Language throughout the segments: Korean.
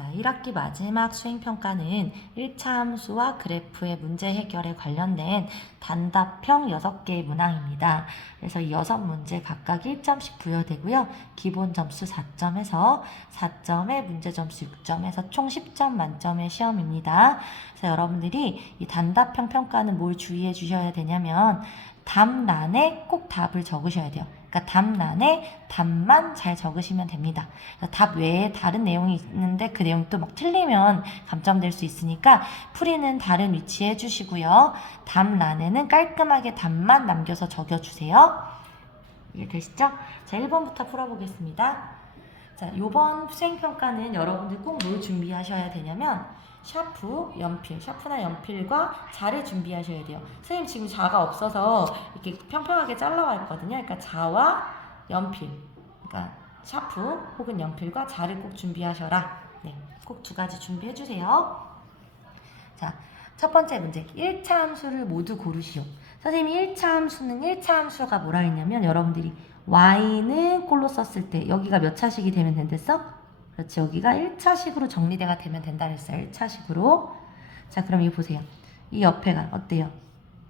자, 1학기 마지막 수행평가는 1차 함수와 그래프의 문제 해결에 관련된 단답형 6개의 문항입니다. 그래서 이 6문제 각각 1점씩 부여되고요. 기본 점수 4점에서 4점에 문제 점수 6점에서 총 10점 만점의 시험입니다. 그래서 여러분들이 이 단답형 평가는 뭘 주의해 주셔야 되냐면 답란에 꼭 답을 적으셔야 돼요. 그러니까 답란에 답만 잘 적으시면 됩니다. 답 외에 다른 내용이 있는데 그 내용이 또 막 틀리면 감점될 수 있으니까 풀이는 다른 위치에 해주시고요. 답란에는 깔끔하게 답만 남겨서 적어주세요. 이해되시죠? 자, 1번부터 풀어보겠습니다. 자, 요번 수행평가는 여러분들 꼭 뭘 준비하셔야 되냐면 샤프, 연필, 샤프나 연필과 자를 준비하셔야 돼요. 선생님 지금 자가 없어서 이렇게 평평하게 잘라와 있거든요. 그러니까 자와 연필, 그러니까 샤프 혹은 연필과 자를 꼭 준비하셔라. 네, 꼭 두 가지 준비해 주세요. 자, 첫 번째 문제. 1차 함수를 모두 고르시오. 선생님이 1차 함수는 1차 함수가 뭐라 했냐면 여러분들이 y는 꼴로 썼을 때 여기가 몇 차식이 되면 된댔어? 그렇지. 여기가 1차식으로 정리가 되면 된다 그랬어요. 1차식으로. 자, 그럼 이거 보세요. 이 옆에가 어때요?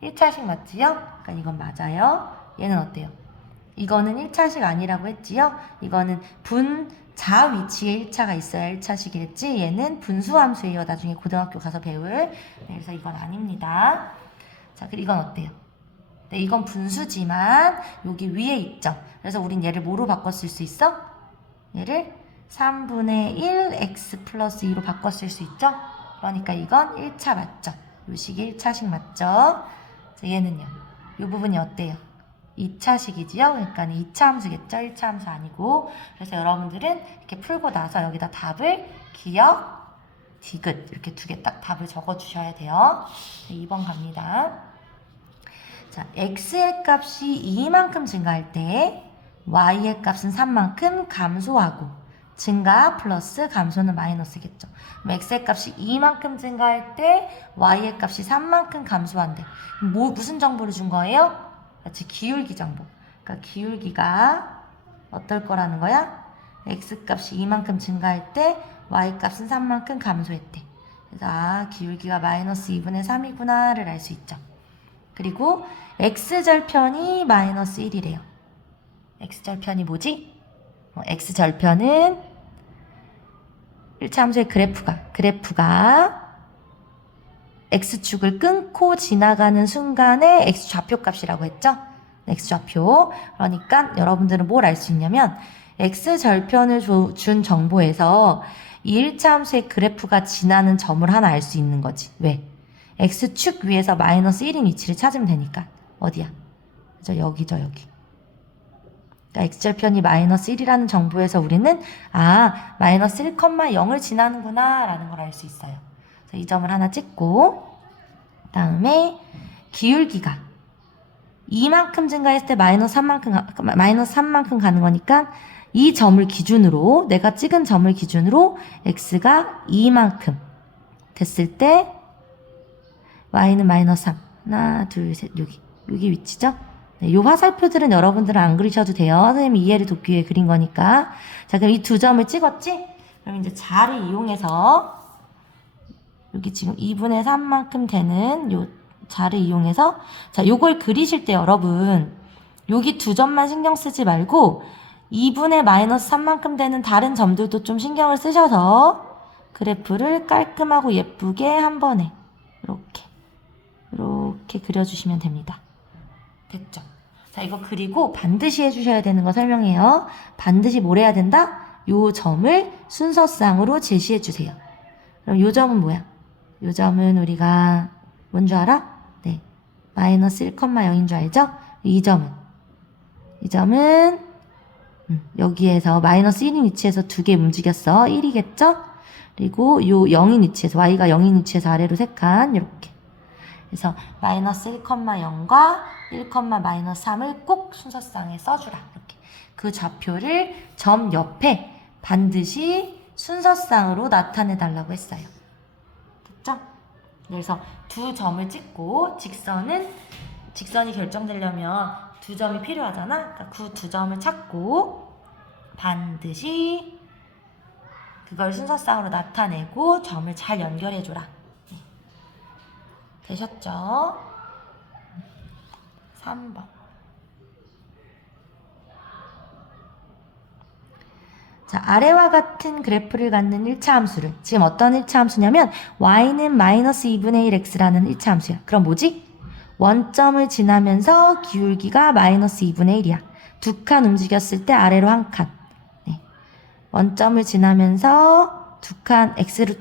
1차식 맞지요? 그러니까 이건 맞아요. 얘는 어때요? 이거는 1차식 아니라고 했지요? 이거는 분자 위치에 1차가 있어야 1차식이랬지? 얘는 분수함수예요. 나중에 고등학교 가서 배울. 네, 그래서 이건 아닙니다. 자, 그리고 이건 어때요? 네, 이건 분수지만 여기 위에 있죠? 그래서 우린 얘를 뭐로 바꿨을 수 있어? 얘를 3분의 1 x 플러스 2로 바꿨을 수 있죠? 그러니까 이건 1차 맞죠? 요 식이 1차식 맞죠? 자, 얘는요? 이 부분이 어때요? 2차식이지요? 그러니까 2차 함수겠죠? 1차 함수 아니고. 그래서 여러분들은 이렇게 풀고 나서 여기다 답을 기역, 디귿 이렇게 두 개 딱 답을 적어주셔야 돼요. 네, 2번 갑니다. 자, x의 값이 2만큼 증가할 때 y의 값은 3만큼 감소하고 증가 플러스 감소는 마이너스겠죠. 그럼 x의 값이 2만큼 증가할 때 y의 값이 3만큼 감소한대. 무슨 정보를 준 거예요? 그렇지, 기울기 정보. 그러니까 기울기가 어떨 거라는 거야? x 값이 2만큼 증가할 때 y 값은 3만큼 감소했대. 그래서 기울기가 마이너스 2분의 3이구나를 알 수 있죠. 그리고 x절편이 마이너스 1이래요. x절편이 뭐지? x절편은 1차 함수의 그래프가 x축을 끊고 지나가는 순간의 x좌표값이라고 했죠? x좌표. 그러니까 여러분들은 뭘 알 수 있냐면 x절편을 준 정보에서 이 1차 함수의 그래프가 지나는 점을 하나 알 수 있는 거지. 왜? x축 위에서 마이너스 1인 위치를 찾으면 되니까. 어디야? 그죠? 여기죠, 여기. 그러니까 x절편이 마이너스 1이라는 정보에서 우리는 마이너스 1,0을 지나는구나 라는 걸 알 수 있어요. 그래서 이 점을 하나 찍고 다음에 기울기가 2만큼 증가했을 때 마이너스 3만큼 가는 거니까 이 점을 기준으로 내가 찍은 점을 기준으로 x가 2만큼 됐을 때 y는 마이너스 3 하나 둘 셋 여기 위치죠? 네, 요 화살표들은 여러분들은 안 그리셔도 돼요. 선생님이 이해를 돕기 위해 그린 거니까. 자, 그럼 이 두 점을 찍었지? 그럼 이제 자를 이용해서 여기 지금 2분의 3만큼 되는 요 자를 이용해서 자, 요걸 그리실 때 여러분 여기 두 점만 신경 쓰지 말고 2분의 마이너스 3만큼 되는 다른 점들도 좀 신경을 쓰셔서 그래프를 깔끔하고 예쁘게 한 번에 이렇게 그려주시면 됩니다. 됐죠? 자, 이거 그리고 반드시 해주셔야 되는 거 설명해요. 반드시 뭘 해야 된다? 요 점을 순서쌍으로 제시해 주세요. 그럼 요 점은 뭐야? 요 점은 우리가 뭔 줄 알아? 네, 마이너스 1,0인 줄 알죠? 이 점은 여기에서 마이너스 1인 위치에서 두 개 움직였어. 1이겠죠? 그리고 요 0인 위치에서 y가 0인 위치에서 아래로 3칸 이렇게. 그래서 마이너스 1,0과 1, 마이너스 3을 꼭 순서쌍에 써주라. 이렇게. 그 좌표를 점 옆에 반드시 순서쌍으로 나타내 달라고 했어요. 됐죠? 그래서 두 점을 찍고 직선이 결정되려면 두 점이 필요하잖아. 그러니까 그 두 점을 찾고 반드시 그걸 순서쌍으로 나타내고 점을 잘 연결해줘라. 네. 되셨죠? 3번. 자, 아래와 같은 그래프를 갖는 1차 함수를, 지금 어떤 1차 함수냐면 y는 마이너스 2분의 1 x라는 1차 함수야. 그럼 뭐지? 원점을 지나면서 기울기가 마이너스 2분의 1이야. 두 칸 움직였을 때 아래로 한 칸. 네. 원점을 지나면서 두 칸, x로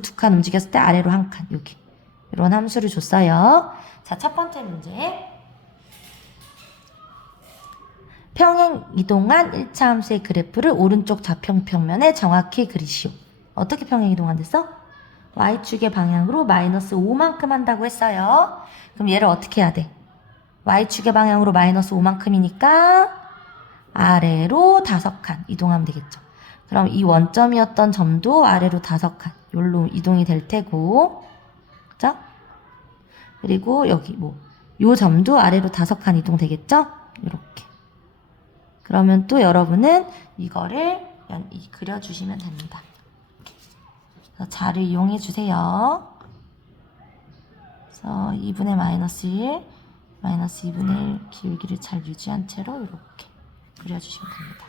두 칸 움직였을 때 아래로 한 칸. 여기. 이런 함수를 줬어요. 자, 첫 번째 문제. 평행 이동한 1차 함수의 그래프를 오른쪽 좌평평면에 정확히 그리시오. 어떻게 평행 이동한댔어? y축의 방향으로 마이너스 5만큼 한다고 했어요. 그럼 얘를 어떻게 해야 돼? y축의 방향으로 마이너스 5만큼이니까 아래로 5칸 이동하면 되겠죠. 그럼 이 원점이었던 점도 아래로 5칸 여기로 이동이 될 테고, 그죠? 그리고 여기 요 점도 아래로 5칸 이동되겠죠? 이렇게. 그러면 또 여러분은 이거를 그려주시면 됩니다. 자를 이용해 주세요. 그래서 2분의 마이너스 1, 마이너스 2분의 1 기울기를 잘 유지한 채로 이렇게 그려주시면 됩니다.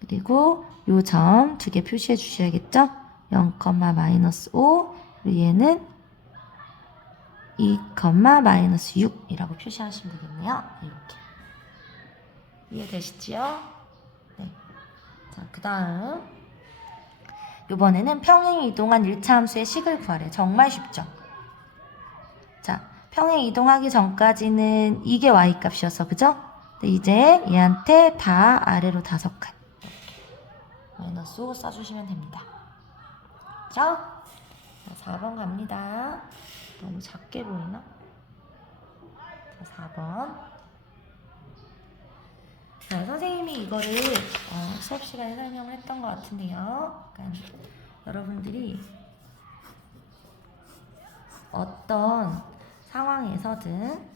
그리고 요 점 두 개 표시해 주셔야겠죠? 0, 마이너스 5, 그리고 얘는 2, 마이너스 6이라고 표시하시면 되겠네요. 이렇게. 이해되시지요? 네. 자, 그 다음. 이번에는 평행 이동한 1차 함수의 식을 구하래. 정말 쉽죠? 자, 평행 이동하기 전까지는 이게 y값이었어. 그죠? 근데 이제 얘한테 다 아래로 5칸. 마이너스 5 써주시면 됩니다. 그죠? 자, 4번 갑니다. 너무 작게 보이나? 자, 4번. 자, 선생님이 이거를 수업 시간에 설명을 했던 것 같은데요. 그러니까 여러분들이 어떤 상황에서든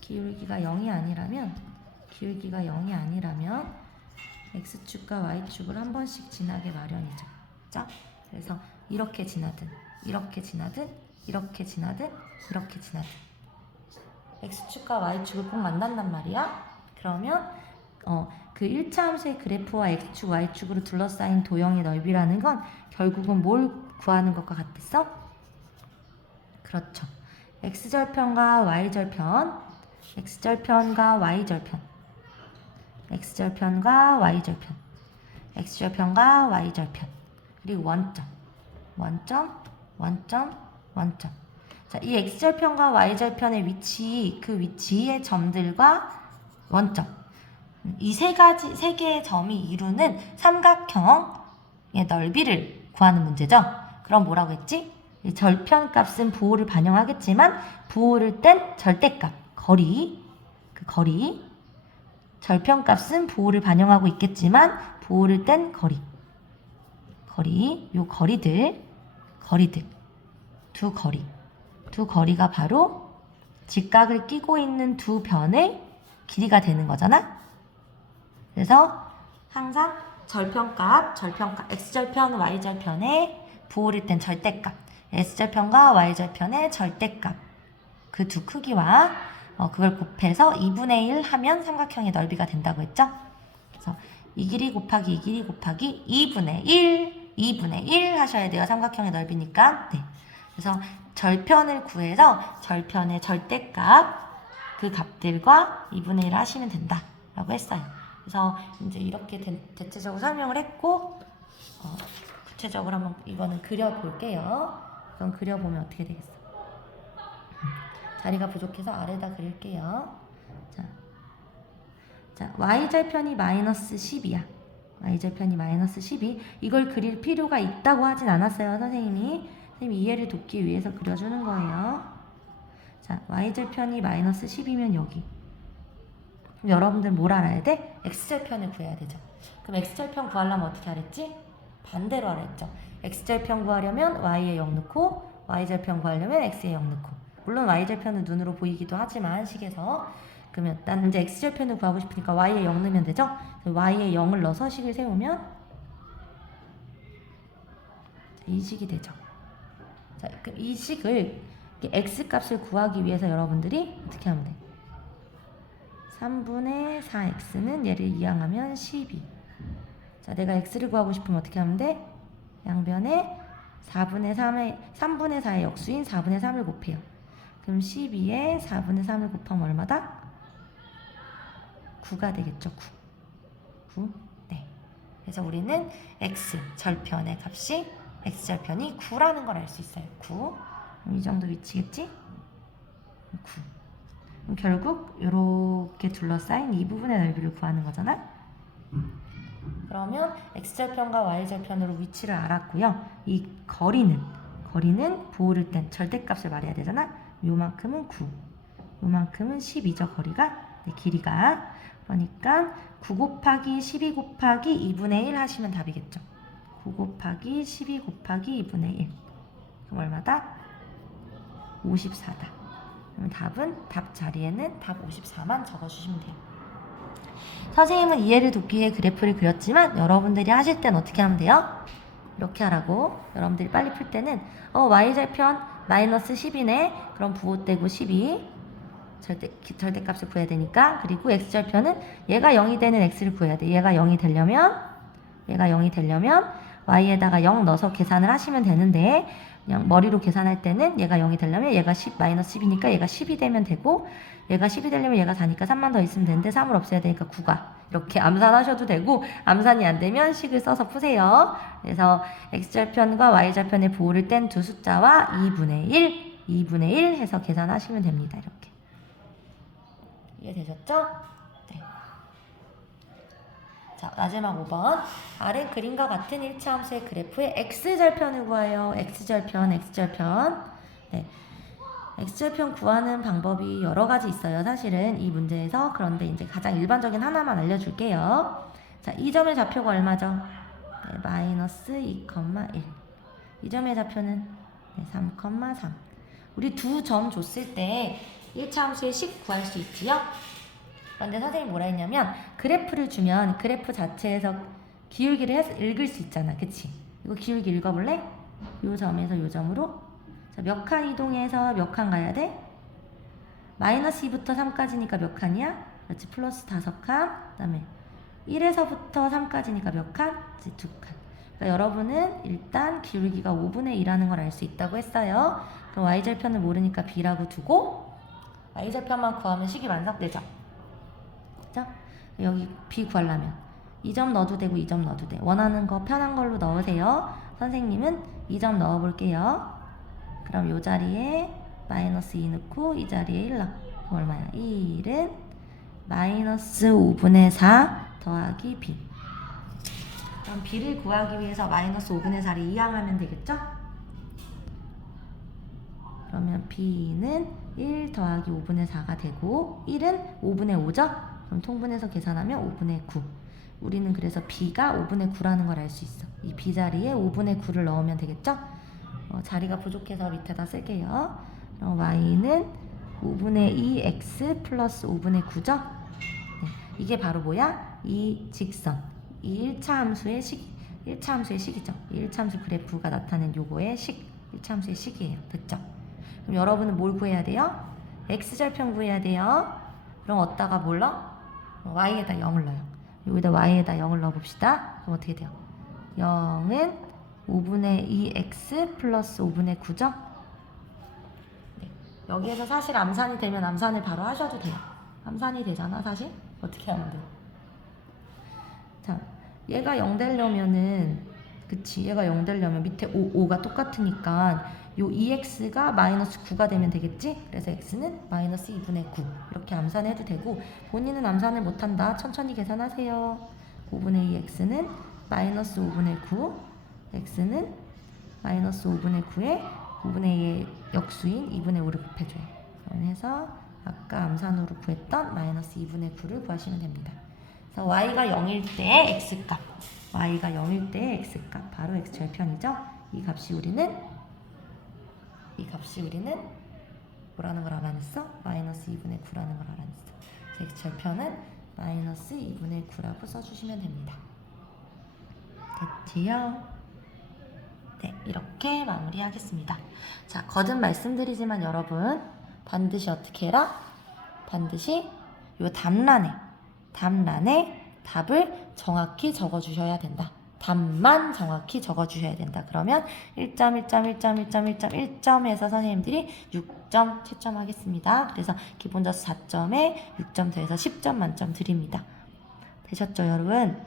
기울기가 0이 아니라면 x축과 y축을 한 번씩 지나게 마련이죠. 그죠? 그래서 이렇게 지나든 x축과 y축을 꼭 만난단 말이야. 그러면 그 1차 함수의 그래프와 x축, y축으로 둘러싸인 도형의 넓이라는 건 결국은 뭘 구하는 것과 같았어? 그렇죠. x절편과 y절편, x절편과 y절편, 그리고 원점. 자, 이 x절편과 y절편의 위치, 그 위치의 점들과 원점. 이 세 개의 점이 이루는 삼각형의 넓이를 구하는 문제죠. 그럼 뭐라고 했지? 이 절편값은 부호를 반영하겠지만 부호를 뗀 절대값, 거리, 절편값은 부호를 반영하고 있겠지만 부호를 뗀 거리, 요 거리들, 두 거리가 바로 직각을 끼고 있는 두 변의 길이가 되는 거잖아. 그래서 항상 절편값, x절편, y절편의 부호를 뗀 절대값, x절편과 y절편의 절대값, 그 두 크기와 그걸 곱해서 2분의 1 하면 삼각형의 넓이가 된다고 했죠? 그래서 이 길이 곱하기 이 길이 곱하기 2분의 1 하셔야 돼요. 삼각형의 넓이니까. 네. 그래서 절편을 구해서 절편의 절대값, 그 값들과 2분의 1 하시면 된다라고 했어요. 그래서 이제 이렇게 대체적으로 설명을 했고, 구체적으로 한번 이거는 그려볼게요. 그럼 그려보면 어떻게 되겠어? 자리가 부족해서 아래다 그릴게요. 자, y절편이 마이너스 10이야. y절편이 마이너스 12. 이걸 그릴 필요가 있다고 하진 않았어요, 선생님이 이해를 돕기 위해서 그려주는 거예요. 자, y절편이 마이너스 10이면 여기. 그럼 여러분들 뭘 알아야 돼? x절편을 구해야 되죠. 그럼 x절편 구하려면 어떻게 하랬지? 반대로 하랬죠. x절편 구하려면 y에 0 넣고 y절편 구하려면 x에 0 넣고. 물론 y절편은 눈으로 보이기도 하지만 식에서. 그러면 나는 이제 x절편을 구하고 싶으니까 y에 0 넣으면 되죠? y에 0을 넣어서 식을 세우면 이 식이 되죠. 자, 그럼 이 식을 x값을 구하기 위해서 여러분들이 어떻게 하면 돼? 3분의 4x는 얘를 이항하면 12. 자, 내가 x를 구하고 싶으면 어떻게 하면 돼? 양변에 3분의 4의 역수인 4분의 3을 곱해요. 그럼 12에 4분의 3을 곱하면 얼마다? 9가 되겠죠. 9. 네. 그래서 우리는 x절편의 값이 x절편이 9라는 걸 알 수 있어요. 9. 그럼 이 정도 위치겠지? 9. 그럼 결국 이렇게 둘러싸인 이 부분의 넓이를 구하는 거잖아. 그러면 x절편과 y절편으로 위치를 알았고요. 이 거리는 보호를 땐 절대값을 말해야 되잖아. 요만큼은 9, 요만큼은 12죠. 거리가. 네, 길이가. 그러니까 9 곱하기 12 곱하기 2분의 1 하시면 답이겠죠. 9 곱하기 12 곱하기 2분의 1. 그럼 얼마다? 54다. 그러면 답 자리에는 답 54만 적어주시면 돼요. 선생님은 이해를 돕기 위해 그래프를 그렸지만 여러분들이 하실 땐 어떻게 하면 돼요? 이렇게 하라고. 여러분들이 빨리 풀 때는 y절편 마이너스 10이네. 그럼 부호되고 12. 절대값을 구해야 되니까. 그리고 x절편은 얘가 0이 되는 x를 구해야 돼. 얘가 0이 되려면 y에다가 0 넣어서 계산을 하시면 되는데 그냥 머리로 계산할 때는 얘가 0이 되려면 얘가 마이너스 10이니까 얘가 10이 되면 되고 얘가 10이 되려면 얘가 4니까 3만 더 있으면 되는데 3을 없애야 되니까 9가. 이렇게 암산하셔도 되고 암산이 안 되면 식을 써서 푸세요. 그래서 x절편과 y절편의 보호를 뗀 두 숫자와 2분의 1 해서 계산하시면 됩니다. 이렇게. 이해되셨죠? 네. 자, 마지막 5번. 아래 그림과 같은 일차함수의 그래프의 x절편을 구하여. x절편. 네. x절편 구하는 방법이 여러 가지 있어요. 사실은 이 문제에서. 그런데 이제 가장 일반적인 하나만 알려줄게요. 자, 이 점의 좌표가 얼마죠? 네, 마이너스 2,1. 이 점의 좌표는 3,3. 우리 두 점 줬을 때 1차 함수의 식 구할 수 있지요? 그런데 선생님이 뭐라 했냐면 그래프를 주면 그래프 자체에서 기울기를 해서 읽을 수 있잖아. 그치? 이거 기울기 읽어볼래? 요 점에서 요 점으로. 자, 몇 칸 이동해서 몇 칸 가야 돼? 마이너스 2부터 3까지니까 몇 칸이야? 그렇지. 플러스 5칸. 그 다음에 1에서부터 3까지니까 몇 칸? 이제 2칸. 그러니까 여러분은 일단 기울기가 5분의 2라는 걸 알 수 있다고 했어요. 그럼 y절편을 모르니까 b라고 두고 y절편만 구하면 식이 완성되죠. 그죠? 여기 b 구하려면 이 점 넣어도 되고 이 점 넣어도 돼. 원하는 거 편한 걸로 넣으세요. 선생님은 이 점 넣어볼게요. 그럼 이 자리에 마이너스 2 넣고 이 자리에 1 넣어. 그럼 얼마야? 1은 마이너스 5분의 4 더하기 b. 그럼 b를 구하기 위해서 마이너스 5분의 4를 이항하면 되겠죠? 그러면 b는 1 더하기 5분의 4가 되고 1은 5분의 5죠? 그럼 통분해서 계산하면 5분의 9. 우리는 그래서 b가 5분의 9라는 걸 알 수 있어. 이 b 자리에 5분의 9를 넣으면 되겠죠? 자리가 부족해서 밑에다 쓸게요. 그럼 y는 5분의 2x 플러스 5분의 9죠? 네, 이게 바로 뭐야? 이 직선. 이 1차 함수의 식, 1차 함수의 식이죠. 이 1차 함수 그래프가 나타낸 요거의 식, 1차 함수의 식이에요. 됐죠? 그럼 여러분은 뭘 구해야 돼요? x절편 구해야 돼요. 그럼 어디다가 뭘 넣어? y에다 0을 넣어요. 여기다 y에다 0을 넣어봅시다. 그럼 어떻게 돼요? 0은 5분의 2x 플러스 5분의 9죠? 네. 여기에서 사실 암산이 되면 암산을 바로 하셔도 돼요. 암산이 되잖아, 사실? 어떻게 하면 돼? 자, 얘가 0 되려면은, 그치, 얘가 0 되려면 밑에 5가 똑같으니까 요 2x가 마이너스 9가 되면 되겠지? 그래서 x는 마이너스 2분의 9 이렇게 암산해도 되고 본인은 암산을 못한다. 천천히 계산하세요. 5분의 2x는 마이너스 5분의 9 x는 마이너스 5분의 9에 5분의 2의 역수인 2분의 5를 곱해줘요. 그래서 아까 암산으로 구했던 마이너스 2분의 9를 구하시면 됩니다. 그래서 y가 0일 때 x값, y가 0일 때 x값, 바로 x절편이죠. 이 값이 우리는 뭐라는 걸 알아냈어? 마이너스 2분의 9라는 걸 알아냈어. 절편은 마이너스 2분의 9라고 써주시면 됩니다. 됐지요? 네, 이렇게 마무리하겠습니다. 자, 거듭 말씀드리지만 여러분 반드시 어떻게 해라? 반드시 요 답란에 답을 정확히 적어주셔야 된다. 답만 정확히 적어주셔야 된다. 그러면 1.1.1.1.1.1점에서 선생님들이 6점 채점하겠습니다. 그래서 기본저수 4점에 6점 더해서 10점 만점 드립니다. 되셨죠, 여러분?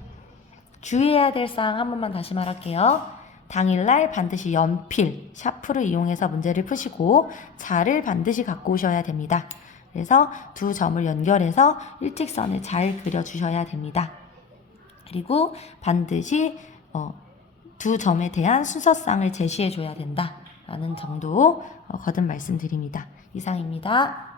주의해야 될 사항 한 번만 다시 말할게요. 당일날 반드시 연필, 샤프를 이용해서 문제를 푸시고 자를 반드시 갖고 오셔야 됩니다. 그래서 두 점을 연결해서 일직선을 잘 그려주셔야 됩니다. 그리고 반드시 두 점에 대한 순서쌍을 제시해줘야 된다라는 정도 거듭 말씀드립니다. 이상입니다.